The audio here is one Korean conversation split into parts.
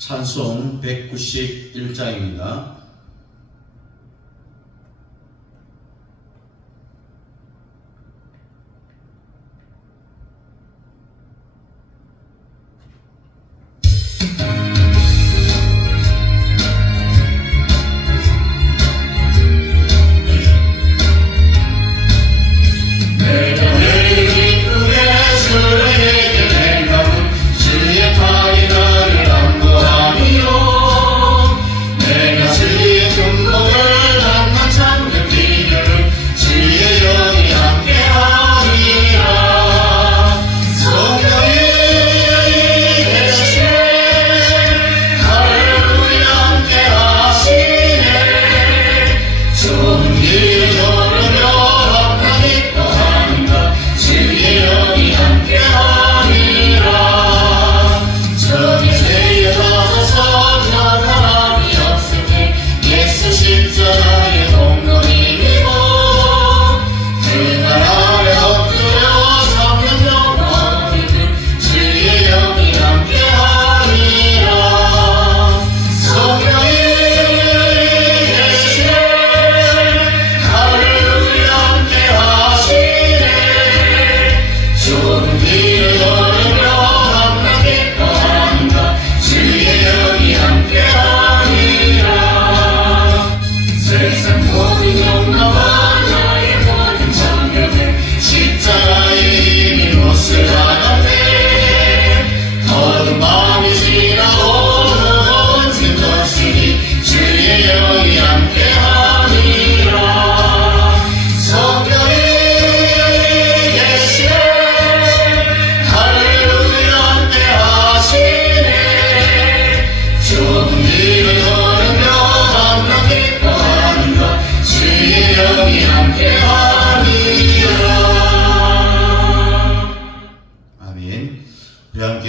찬송 191장입니다.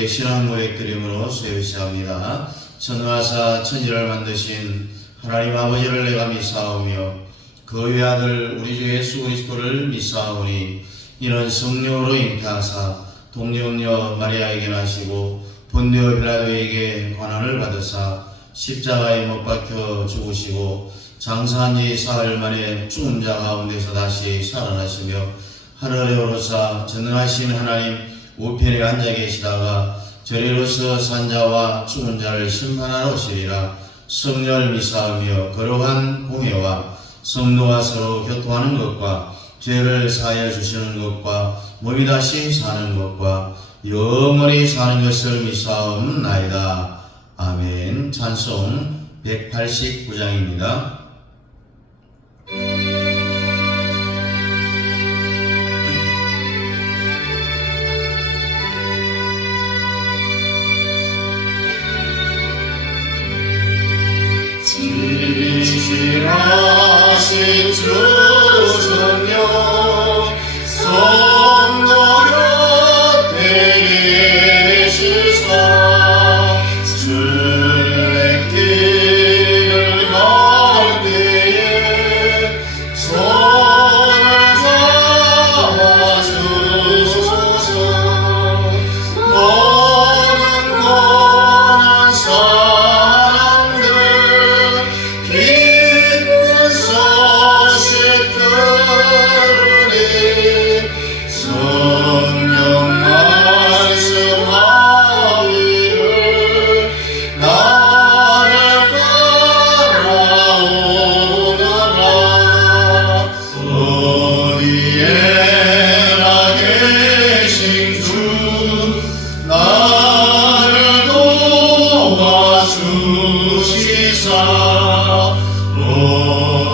신앙고백 드림으로 소유시합니다. 천하사 천지를 만드신 하나님 아버지를 내가 믿사오며 그 외아들 우리 주 예수 그리스도를 믿사오니 이는 성령으로 잉태하사 동정녀 마리아에게 나시고 본디오 빌라도에게 고난을 받으사 십자가에 못 박혀 죽으시고 장사한 지 사흘 만에 죽은 자 가운데서 다시 살아나시며 하늘에 오르사 전능하신 하나님 우편에 앉아 계시다가 저리로서 산자와 죽은 자를 심판하러 오시리라. 성령을 믿사오며 거룩한 공회와 성도와 서로 교통하는 것과 죄를 사하여 주시는 것과 몸이 다시 사는 것과 영원히 사는 것을 믿사옵나이다. 아멘. 찬송 189장입니다. 진실하신 주 성령 성도 곁에 계시사 순례길을 갈 때에 손을 잡아주소서. 너는 고난 사람들 기쁜 소식 들으니 성령 말씀하기를 나를 따라오너라. 어디에나 계신 주 나를 도와주시사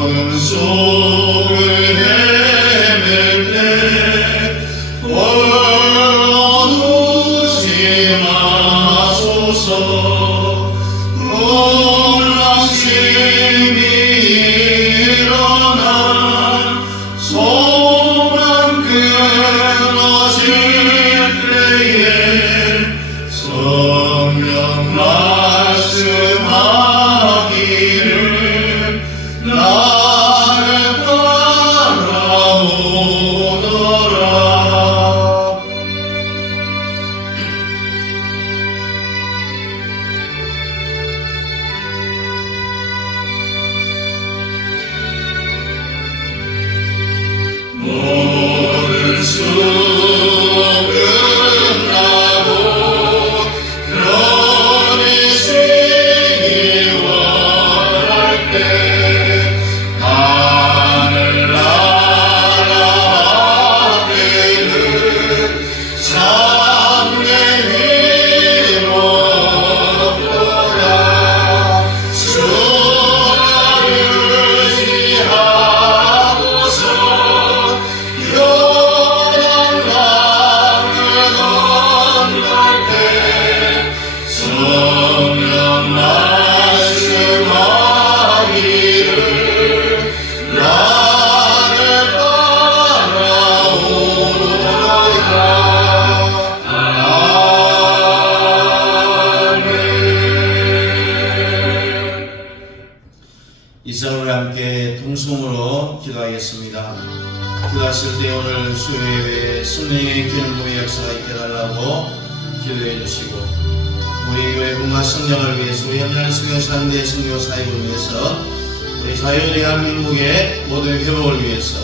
오른손을 헤맬 때 홀로두지 마소서. 울랑심이 일어나 소망 끊어질 때에 성령 말씀하기를 나를 따라오너라. 함께 동성으로 기도하겠습니다. 기도하실 때 오늘 수요예배 성령의 기능부의 역사가 있게 해달라고 기도해 주시고, 우리 교회 문화 성장을 위해서, 우리 현장 성교사인대 성교 사역을 위해서, 우리 자유 대한민국의 모든 회복을 위해서,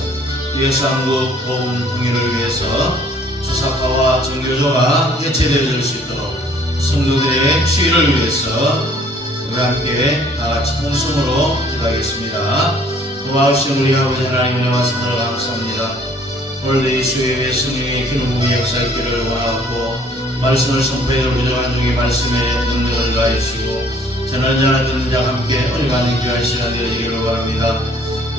예수한국 복음 통일을 위해서 주사파와 정교조가 해체되어질 수 있도록 성도들의 치유를 위해서 우리 함께 다같이 통성으로 기도하겠습니다. 고마우신 우리 아버지 하나님, 은혜와 사랑을 감사합니다. 오늘도 이 수요예배 성령의 기능부의 역사 있기를 원하고, 말씀을 선포해도 부족한 중에 말씀의 능력을 가해주시고, 전하는 자나 듣는 자와 함께 은혜받는 귀한 시간 되어지기를 원합니다.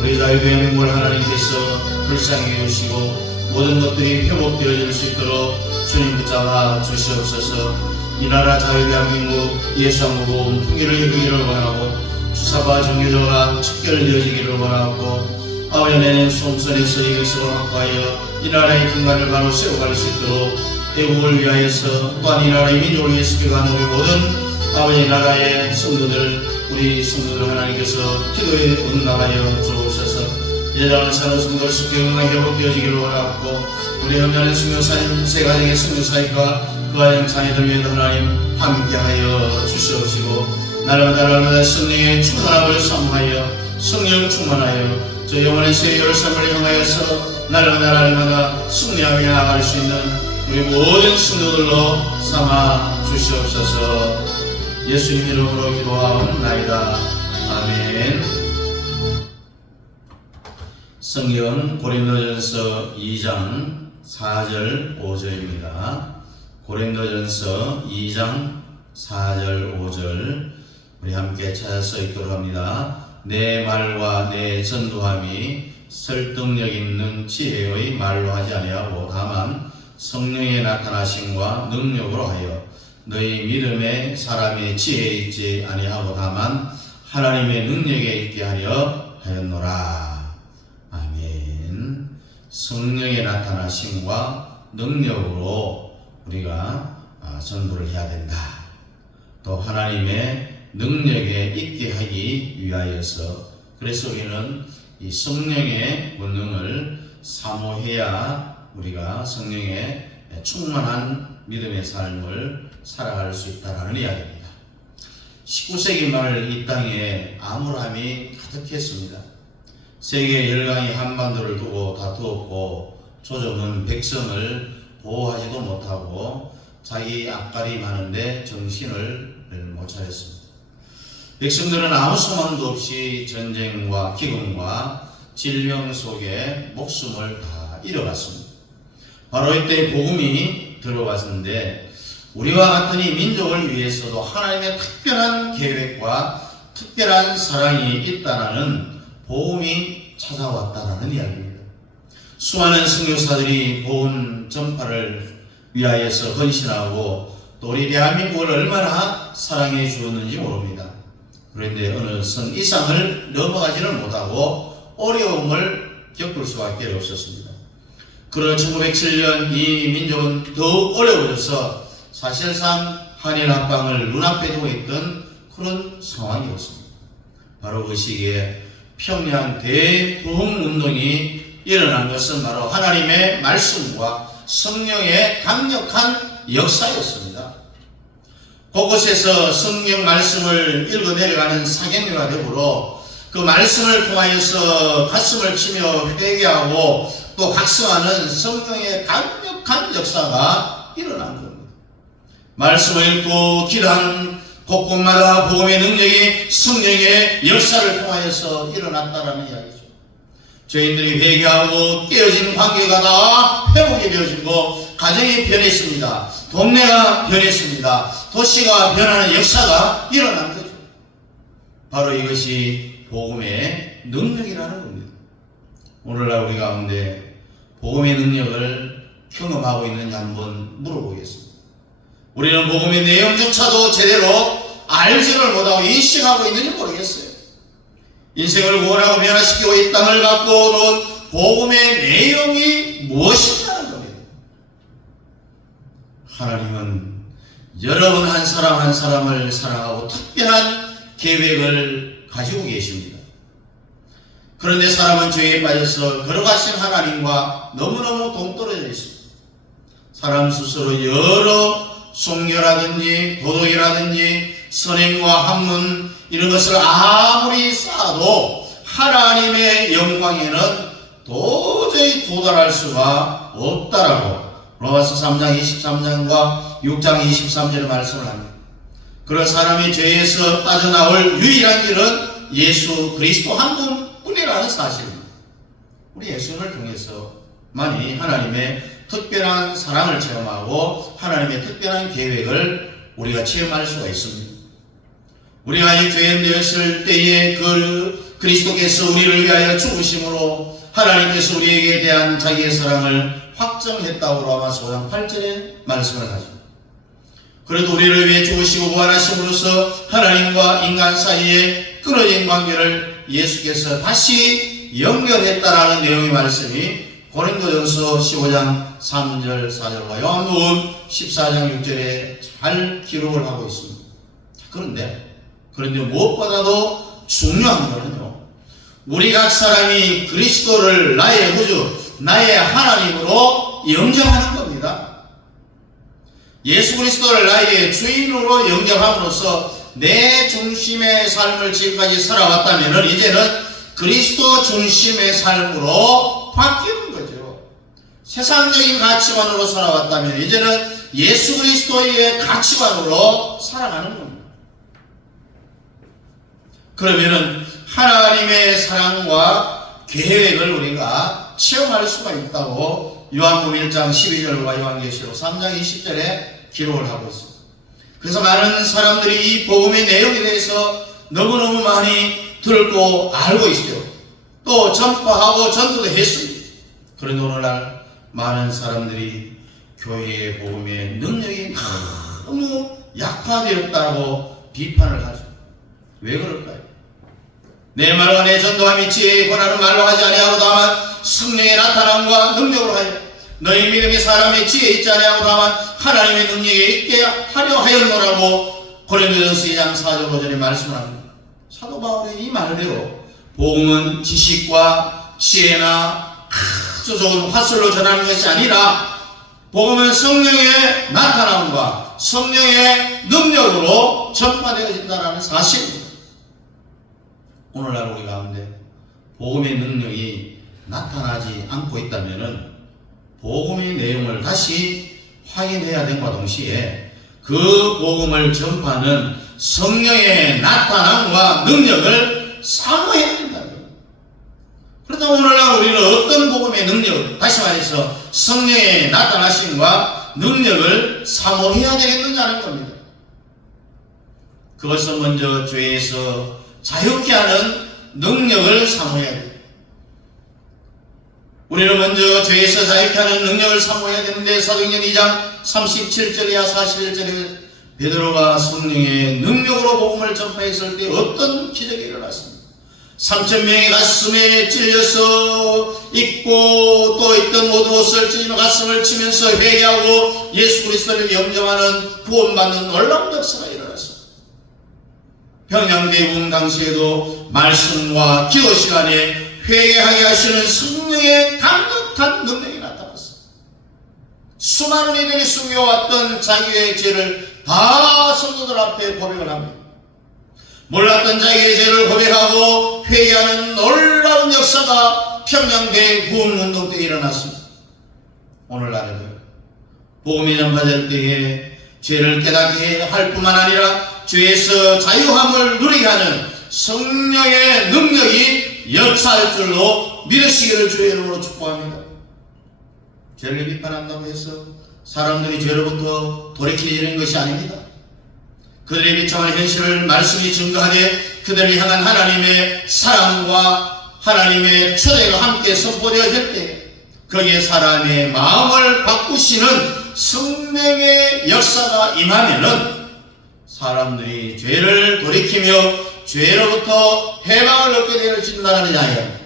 우리 자유 대한민국을 하나님께서 불쌍히 여기시고 모든 것들이 회복되어질 수 있도록 주님 붙잡아 주시옵소서. 이 나라 자유 대한민국 예수한국 복음 통일을 이루기를 원하고, 주사파 정교조가 척결되어지기를 원하고, 아버지 내년 총선에서 이것을 확보하여 이 나라의 근간을 바로 세워갈 수 있도록 애국을 위하여서, 또한 이 나라의 민족을 위해서 기도하는 우리 모든 아버지 나라의 성도들, 우리 성도들 하나님께서 기도에 응답하여 주옵소서. 예전에 사는 성도들 쉽게 회복되어지기를 원하고, 우리 현장의 성교사님 세 가정의 성교사님과 그 가정 자녀들 위해 하나님 함께하여 주시옵시고, 날마다 성령의 충만함을 사모하여 성령 충만하여 저 영원의 새 예루살렘을 향하여서 날마다 승리하며 나아갈 수 있는 우리 모든 성도들로 삼아 주시옵소서. 예수님 이름으로 기도하옵나이다. 아멘. 성경 고린도전서 2장 4절 5절입니다. 고린도전서 2장 4절 5절 우리 함께 찾아서 읽도록 합니다. 내 말과 내 전도함이 설득력 있는 지혜의 말로 하지 아니하고 다만 성령의 나타나심과 능력으로 하여 너희 믿음에 사람의 지혜에 있지 아니하고 다만 하나님의 능력에 있게 하려 하였노라. 아멘. 성령의 나타나심과 능력으로 우리가 전도를 해야 된다. 또 하나님의 능력에 있게 하기 위하여서, 그래서 우리는 이 성령의 권능을 사모해야 우리가 성령의 충만한 믿음의 삶을 살아갈 수 있다는 이야기입니다. 19세기 말 이 땅에 암울함이 가득했습니다. 세계 열강이 한반도를 두고 다투었고, 조정은 백성을 보호하지도 못하고 자기 앞가림 하는데 정신을 못 차렸습니다. 백성들은 아무 소망도 없이 전쟁과 기근과 질병 속에 목숨을 다 잃어갔습니다. 바로 이때 복음이 들어왔는데, 우리와 같은 이 민족을 위해서도 하나님의 특별한 계획과 특별한 사랑이 있다는 복음이 찾아왔다는 이야기입니다. 수많은 선교사들이 복음 전파를 위하여서 헌신하고 또 우리 대한민국을 얼마나 사랑해 주었는지 모릅니다. 그런데 어느 선 이상을 넘어가지는 못하고 어려움을 겪을 수밖에 없었습니다. 그러나 1907년 이 민족은 더욱 어려워져서 사실상 한일 합방을 눈앞에 두고 있던 그런 상황이었습니다. 바로 그 시기에 평양 대부흥운동이 일어난 것은 바로 하나님의 말씀과 성령의 강력한 역사였습니다. 곳곳에서 성경 말씀을 읽어 내려가는 사경리와 더불어 그 말씀을 통하여서 가슴을 치며 회개하고 또 각성하는 성령의 강력한 역사가 일어난 겁니다. 말씀을 읽고 기도하는 곳곳마다 복음의 능력이 성령의 역사를 통하여서 일어났다라는 이야기죠. 죄인들이 회개하고 깨어진 관계가 다 회복이 되어지고 가정이 변했습니다. 동네가 변했습니다. 도시가 변하는 역사가 일어난 거죠. 바로 이것이 복음의 능력이라는 겁니다. 오늘날 우리 가운데 복음의 능력을 경험하고 있는지 한번 물어보겠습니다. 우리는 복음의 내용조차도 제대로 알지를 못하고 인식하고 있는지 모르겠어요. 인생을 구원하고 변화시키고 이 땅을 갖고 놓은 복음의 내용이 무엇인가는 겁니다. 하나님은 여러분 한 사람 한 사람을 사랑하고 특별한 계획을 가지고 계십니다. 그런데 사람은 죄에 빠져서 걸어가신 하나님과 너무너무 동떨어져 있습니다. 사람 스스로 여러 종교라든지 도덕이라든지 선행과 학문 이런 것을 아무리 쌓아도 하나님의 영광에는 도저히 도달할 수가 없다라고 로마서 3장 23장과 6장 23절의 말씀을 합니다. 그런 사람이 죄에서 빠져나올 유일한 길은 예수 그리스도 한 분뿐이라는 사실입니다. 우리 예수님을 통해서만이 하나님의 특별한 사랑을 체험하고 하나님의 특별한 계획을 우리가 체험할 수가 있습니다. 우리가 아직 죄인 되었을 때에 그리스도께서 우리를 위하여 죽으심으로 하나님께서 우리에게 대한 자기의 사랑을 확정했다고 로마서 5장 8절에 말씀을 하죠. 그래도 우리를 위해 죽으시고 부활하심으로써 하나님과 인간 사이에 끊어진 관계를 예수께서 다시 연결했다라는 내용의 말씀이 고린도전서 15장 3절 4절과 요한복음 14장 6절에 잘 기록을 하고 있습니다. 그런데 무엇보다도 중요한 것은요, 우리 각 사람이 그리스도를 나의 구주, 나의 하나님으로 영접하는 겁니다. 예수 그리스도를 나의 주인으로 영접함으로써 내 중심의 삶을 지금까지 살아왔다면 이제는 그리스도 중심의 삶으로 바뀌는 거죠. 세상적인 가치관으로 살아왔다면 이제는 예수 그리스도의 가치관으로 살아가는 겁니다. 그러면은 하나님의 사랑과 계획을 우리가 체험할 수가 있다고 요한복음 1장 12절과 요한계시록 3장 20절에 기록을 하고 있습니다. 그래서 많은 사람들이 이 복음의 내용에 대해서 너무너무 많이 들고 알고 있죠. 또 전파하고 전도도 했습니다. 그런데 오늘날 많은 사람들이 교회의 복음의 능력이 너무 약화되었다고 비판을 하죠. 왜 그럴까요? 내 말과 내 전도함이 지혜의 권한을 말로 하지 아니하고 다만 성령의 나타남과 능력으로 하여 너희 믿음이 사람의 지혜에 있지 아니하고 다만 하나님의 능력에 있게 하려 하였노라고 고린도전서 2장 4절 5절에 말씀을 합니다. 사도 바울의 이 말대로 복음은 지식과 지혜나 아주 좋은 화술로 전하는 것이 아니라 복음은 성령의 나타남과 성령의 능력으로 전파되어진다는 사실입니다. 오늘날 우리 가운데 복음의 능력이 나타나지 않고 있다면 복음의 내용을 다시 확인해야 됨과 동시에 그 복음을 전파하는 성령의 나타남과 능력을 사모해야 된다는 겁니다. 그렇다면 오늘날 우리는 어떤 복음의 능력, 다시 말해서 성령의 나타나심과 능력을 사모해야 되겠느냐는 겁니다. 그것은 먼저 죄에서 자유케 하는 능력을 사모해야 됩니다. 우리는 먼저 죄에서 자유케 하는 능력을 사모해야 되는데 사도행전 2장 37절이야 41절에 베드로가 성령의 능력으로 복음을 전파했을 때 어떤 기적이 일어났습니다. 3,000명이 가슴에 찔려서 입고 또 있던 모두옷을 찢으며 가슴을 치면서 회개하고 예수 그리스도를 영접하는 구원받는 놀라운 역사가 일어났습니다. 평양대군 당시에도 말씀과 기도 시간에 회개하게 하시는 성령의 강력한 능력이 나타났습니다. 수많은 이들이 숨겨왔던 자기의 죄를 다 성도들 앞에 고백을 합니다. 몰랐던 자기의 죄를 고백하고 회개하는 놀라운 역사가 평양대 구원운동 때 일어났습니다. 오늘날에도 복음이 전파될 때에 죄를 깨닫게 할 뿐만 아니라 죄에서 자유함을 누리게 하는 성령의 능력이 역사할 줄로 믿으시기를 주의 이름으로 축복합니다. 죄를 비판한다고 해서 사람들이 죄로부터 돌이키는 것이 아닙니다. 그들의 비참한 현실을 말씀이 증거하되 그들을 향한 하나님의 사랑과 하나님의 초대가 함께 선포되어질 때 거기에 사람의 마음을 바꾸시는 성령의 역사가 임하면은 사람들이 죄를 돌이키며 죄로부터 해방을 얻게 되어진다는 자예요.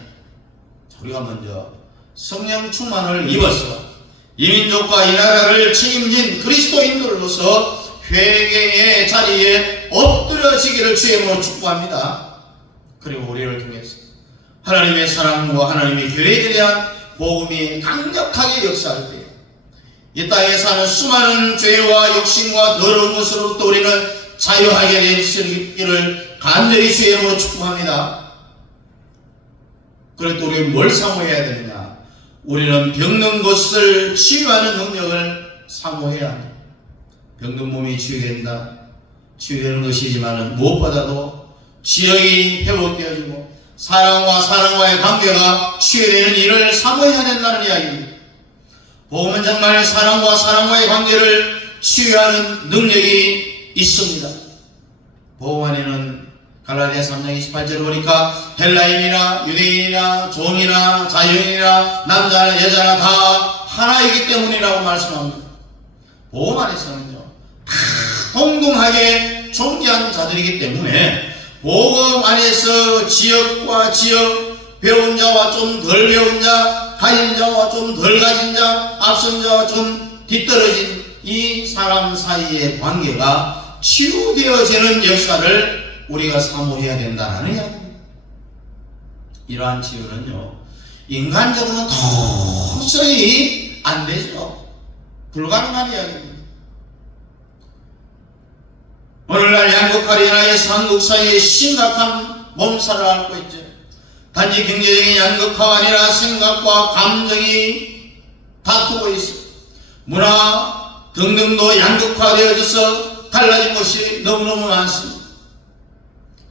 우리가 먼저 성령 충만을 입어서 이민족과 이 나라를 책임진 그리스도인들로서 회개의 자리에 엎드려지기를 주의 이름으로 축복합니다. 그리고 우리를 통해서 하나님의 사랑과 하나님의 교회에 대한 복음이 강력하게 역사할 때에 이 땅에 사는 수많은 죄와 욕심과 더러운 것으로부터 우리는 자유하게 되시기를 간절히 주의 이름으로 축복합니다. 그래도 우리는 뭘 사모해야 되느냐? 우리는 병든 것을 치유하는 능력을 사모해야 합니다. 병든 몸이 치유된다. 치유되는 것이지만 무엇보다도 지역이 회복되어지고 사람과 사람과의 관계가 치유되는 일을 사모해야 된다는 이야기입니다. 복음은 정말 사람과 사람과의 관계를 치유하는 능력이 있습니다. 복음 안에는 갈라디아 3장 28절을 보니까 헬라인이나 유대인이나 종이나 자유인이나 남자나 여자나 다 하나이기 때문이라고 말씀합니다. 복음 안에서는요 다 동등하게 존귀한 자들이기 때문에 복음 안에서 지역과 지역, 배운 자와 좀 덜 배운 자, 가진 자와 좀 덜 가진 자, 앞선 자와 좀 뒤떨어진 이 사람 사이의 관계가 치유되어지는 역사를 우리가 사모해야 된다는 이야기입니다. 이러한 치유는요 인간적으로는 도저히 안 되죠. 불가능한 이야기입니다. 오늘날 양국 아리아나에서 한국 사회에 심각한 몸살을 앓고 있죠. 단지 경제적인 양극화가 아니라 생각과 감정이 다투고 있습니다. 문화 등등도 양극화되어져서 달라진 것이 너무너무 많습니다.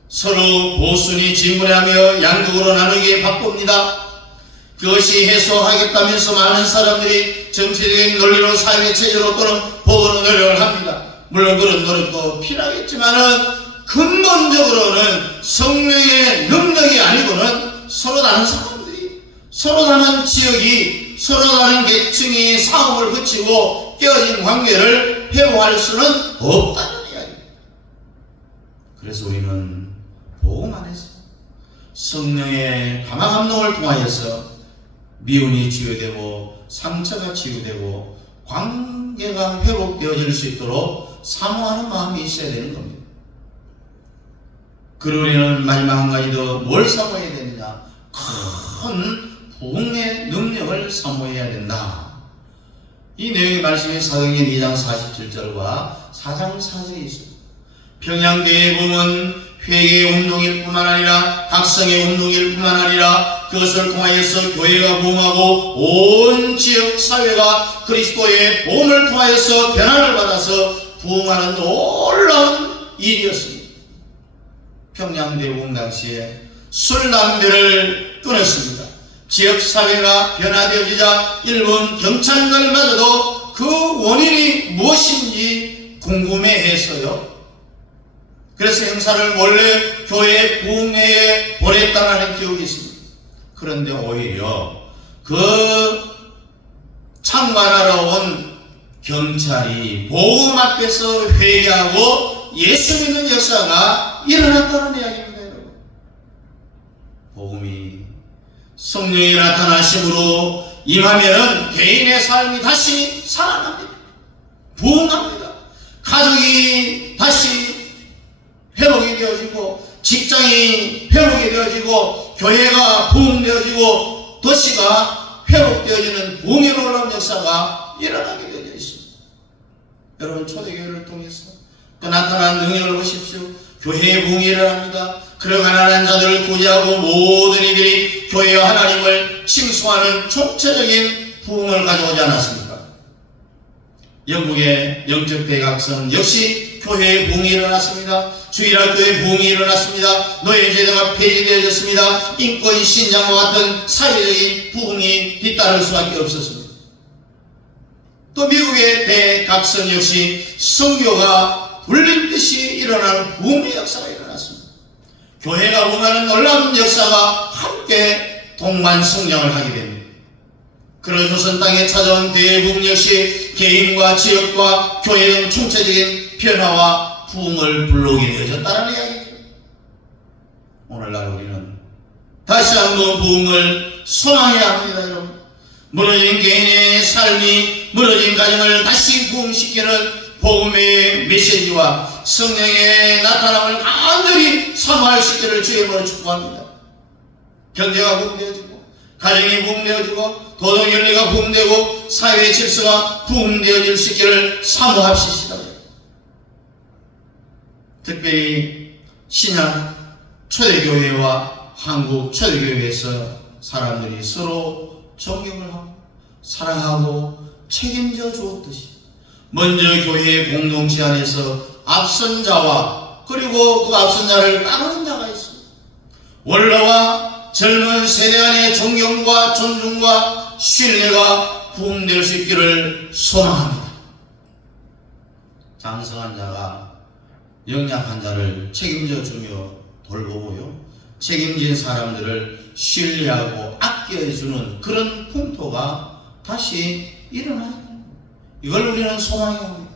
서로 보순이 진군하며 양극으로 나누기에 바쁩니다. 그것이 해소하겠다면서 많은 사람들이 정치적인 논리로 사회 체제로 또는 법으로 노력을 합니다. 물론 그런 노력도 필요하겠지만은 근본적으로는 성령의 능력이 아니고는 서로 다른 사람들이, 서로 다른 지역이, 서로 다른 계층이 싸움을 붙이고 깨어진 관계를 회복할 수는 없다는 이야기입니다. 그래서 우리는 복음 안에서 성령의 강한 감동을 통하여서 미움이 치유되고 상처가 치유되고 관계가 회복되어질 수 있도록 사모하는 마음이 있어야 되는 겁니다. 그리고 우리는 마지막 한 가지 더 뭘 사모해야 되느냐? 큰 부흥의 능력을 사모해야 된다. 이 내용의 말씀이 사도행전 2장 47절과 4장 4절에 있습니다. 평양교회의 부흥은 회개의 운동일 뿐만 아니라 각성의 운동일 뿐만 아니라 그것을 통하여서 교회가 부흥하고 온 지역 사회가 그리스도의 복음을 통하여서 변화를 받아서 부흥하는 놀라운 일이었습니다. 평양대부흥 당시에 술, 담배를 끊었습니다. 지역사회가 변화되어지자 일본 경찰들마저도 그 원인이 무엇인지 궁금해했어요. 그래서 행사를 몰래 교회 부흥회에 보냈다는 기억이 있습니다. 그런데 오히려 그 참관하러 온 경찰이 복음 앞에서 회개하고 예수 믿는 역사가 일어났다는 이야기입니다. 여러분, 복음이 성령이 나타나심으로 임하면은 개인의 삶이 다시 살아납니다. 부흥합니다. 가족이 다시 회복이 되어지고 직장이 회복이 되어지고 교회가 부흥되어지고 도시가 회복되어지는 부흥의 놀라운 역사가 일어나게 되어 있습니다. 여러분, 초대교회를 통해서 그 나타난 능력을 보십시오. 교회의 부흥이 일어납니다. 그런 가난한 자들을 구제하고 모든 이들이 교회와 하나님을 칭송하는 총체적인 부흥을 가져오지 않았습니까? 영국의 영적 대각성 역시 교회의 부흥이 일어났습니다. 주일학교의 부흥이 일어났습니다. 노예제도가 폐지되어졌습니다. 인권 신장과 같은 사회적인 부흥이 뒤따를 수밖에 없었습니다. 또 미국의 대각성 역시 선교가 불린 듯이 일어나는 부흥의 역사가 일어났습니다. 교회가 부흥하는 놀라운 역사가 함께 동반 성장을 하게 됩니다. 그런 조선 땅에 찾아온 대부흥 역시 개인과 지역과 교회 등 총체적인 변화와 부흥을 불러오게 되어졌다는 이야기죠. 오늘날 우리는 다시 한번 부흥을 소망해야 합니다. 여러분, 무너진 개인의 삶이 무너진 가정을 다시 부흥시키는 복음의 메시지와 성령의 나타남을 간절히 사모할 수 있기를 주의 이름으로 축복합니다. 경제가 부흥되어지고 가정이 부흥되어지고 도덕 윤리가 부흥되고 사회의 질서가 부흥되어질 수 있기를 사모합시다. 특별히 신약 초대교회와 한국 초대교회에서 사람들이 서로 존경을 하고 사랑하고 책임져 주었듯이 먼저 교회의 공동체 안에서 앞선 자와 그리고 그 앞선 자를 따르는 자가 있습니다. 원로와 젊은 세대 간의 존경과 존중과 신뢰가 부흥될 수 있기를 소망합니다. 장성한 자가 영약한 자를 책임져 주며 돌보고요, 책임진 사람들을 신뢰하고 아껴주는 그런 풍토가 다시 일어나는 겁니다. 이걸 우리는 소망합니다.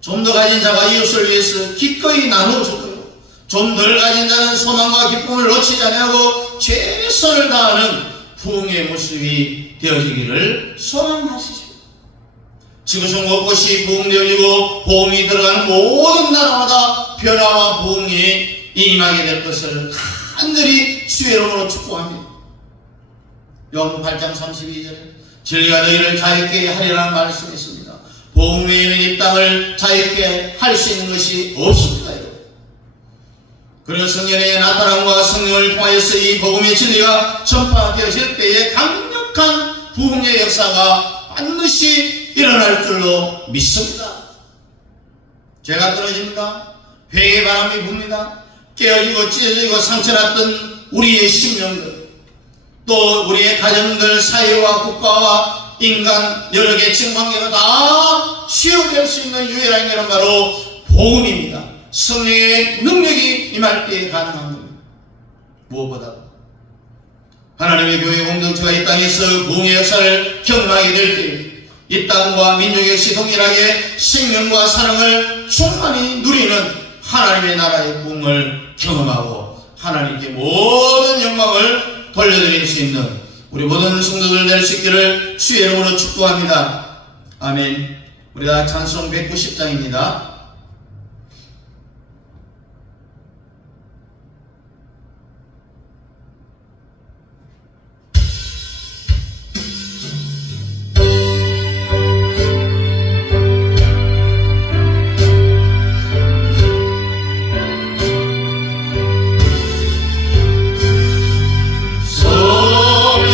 좀 더 가진 자가 이웃을 위해서 기꺼이 나눠주고요, 좀 덜 가진 자는 소망과 기쁨을 놓치지 않고 최선을 다하는 부흥의 모습이 되어지기를 소망하십시오. 지구촌 곳곳이 부흥되어지고 복음이 들어가는 모든 나라마다 변화와 부흥이 임하게 될 것을 간절히 주의 이름으로 축복합니다. 요한복음 8장 32절에 진리가 너희를 자유케 하리라는 말씀이 있습니다. 복음 외에는 이 땅을 자유케 할 수 있는 것이 없습니다. 그런 성령의 나타남과 성령을 통하여서 이 복음의 진리가 전파되어질 때에 강력한 부흥의 역사가 반드시 일어날 줄로 믿습니다. 죄가 떨어집니다. 회개의 바람이 붑니다. 깨어지고 찢어지고 상처났던 우리의 심령들, 또 우리의 가정들, 사회와 국가와 인간 여러 계층 관계가 다 치유될 수 있는 유일한 길은 바로 복음입니다. 성령의 능력이 임할 때 가능한 겁니다. 무엇보다 하나님의 교회 공동체가 이 땅에서 부흥의 역사를 경험하게 될 때 이 땅과 민족 역시 동일하게 생명과 사랑을 충만히 누리는 하나님의 나라의 부흥을 경험하고 하나님께 모든 영광을 돌려드릴 수 있는 우리 모든 성도들 될 수 있기를 주의 이름으로 축복합니다. 아멘. 우리 다 찬송 190장입니다.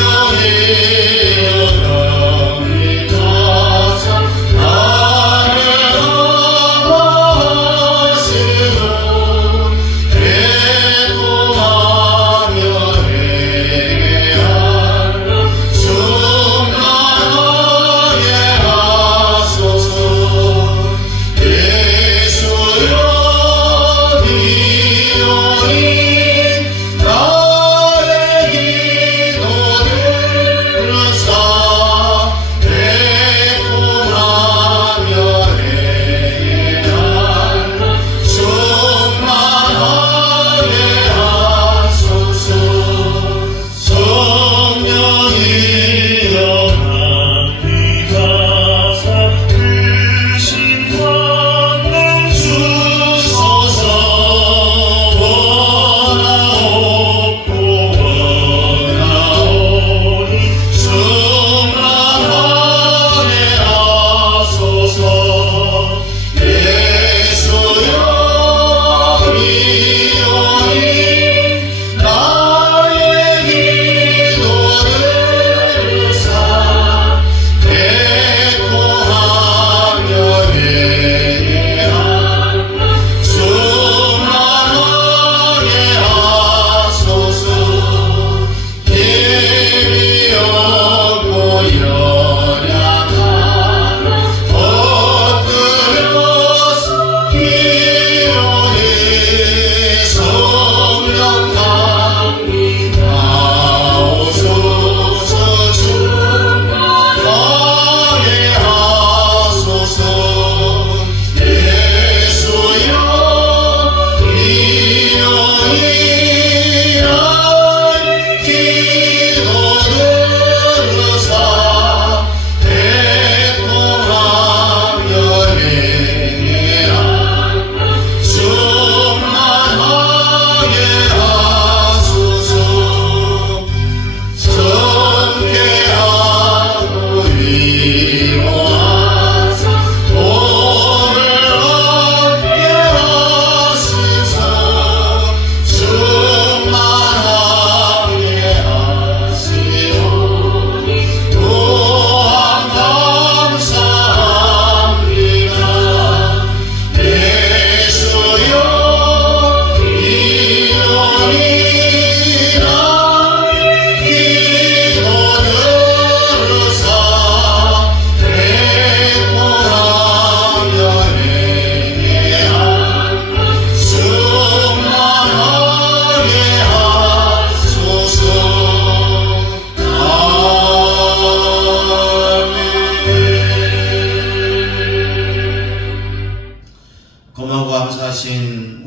성령의 영광이 다사 나를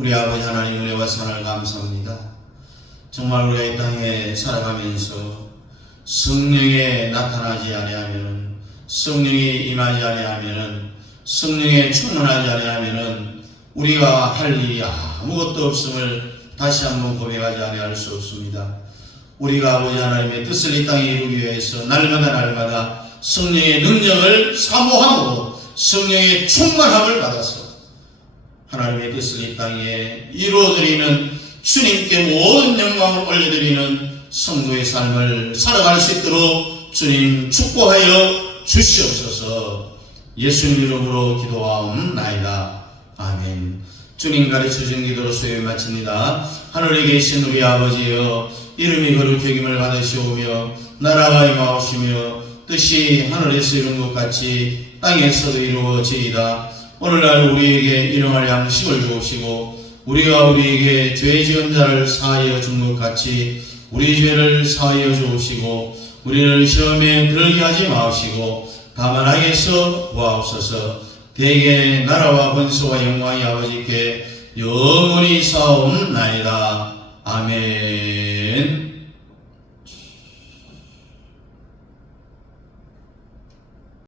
우리 아버지 하나님 은혜와 사랑을 감사합니다. 정말 우리가 이 땅에 살아가면서 성령에 나타나지 아니하면은, 성령이 임하지 아니하면은, 성령에 충만하지 아니하면은 우리가 할 일이 아무것도 없음을 다시 한번 고백하지 아니할 수 없습니다. 우리가 아버지 하나님의 뜻을 이 땅에 이루기 위해서 날마다 성령의 능력을 사모하고 성령의 충만함을 받아서 하나님의 뜻을 이 땅에 이루어드리는, 주님께 모든 영광을 올려드리는 성도의 삶을 살아갈 수 있도록 주님 축복하여 주시옵소서. 예수님 이름으로 기도하옵나이다. 아멘. 주님 가르쳐준 기도로 수요일 마칩니다. 하늘에 계신 우리 아버지여, 이름이 거룩히 여김을 받으시오며 나라가 임하옵시며 뜻이 하늘에서 이룬 것 같이 땅에서도 이루어지이다. 오늘날 우리에게 일용할 양식을 주옵시고 우리가 우리에게 죄 지은 자를 사하여 준 것 같이 우리 죄를 사하여 주옵시고 우리를 시험에 들게 하지 마옵시고 다만 악에서 구하옵소서. 대개 나라와 권세와 영광이 아버지께 영원히 사옵나이다. 아멘.